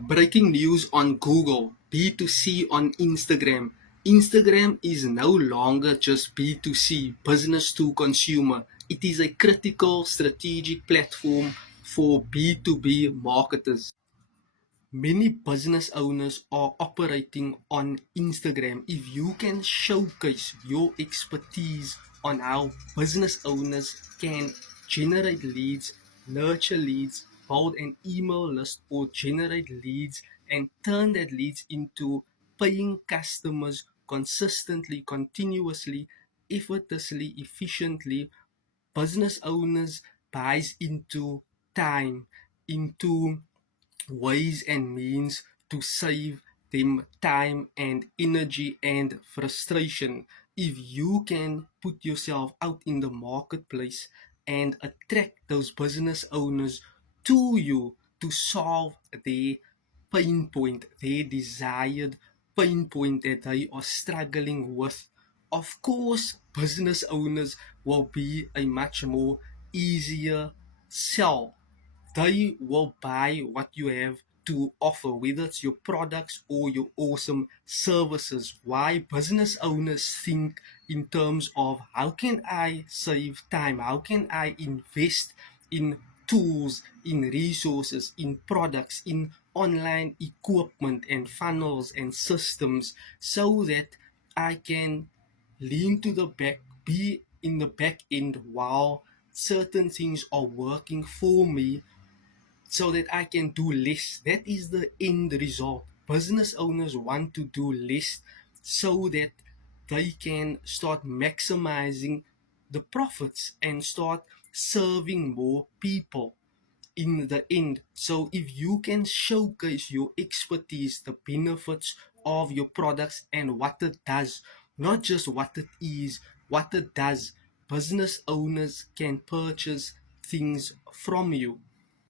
Breaking news on Google, B2C on Instagram. Instagram is no longer just B2C, business to consumer. It is a critical strategic platform for B2B marketers. Many business owners are operating on Instagram. If you can showcase your expertise on how business owners can generate leads, nurture leads, build an email list, or generate leads and turn that leads into paying customers consistently, continuously, effortlessly, efficiently, business owners buys into time, into ways and means to save them time and energy and frustration. If you can put yourself out in the marketplace and attract those business owners to you to solve their pain point, their desired pain point that they are struggling with, of course, business owners will be a much more easier sell. They will buy what you have to offer, whether it's your products or your awesome services. Why business owners think in terms of how can I save time? How can I invest in tools, in resources, in products, in online equipment and funnels and systems so that I can lean to the back, be in the back end while certain things are working for me so that I can do less. That is the end result. Business owners want to do less so that they can start maximizing the profits and start serving more people in the end. So if you can showcase your expertise, the benefits of your products and what it does, not just what it is, what it does, business owners can purchase things from you.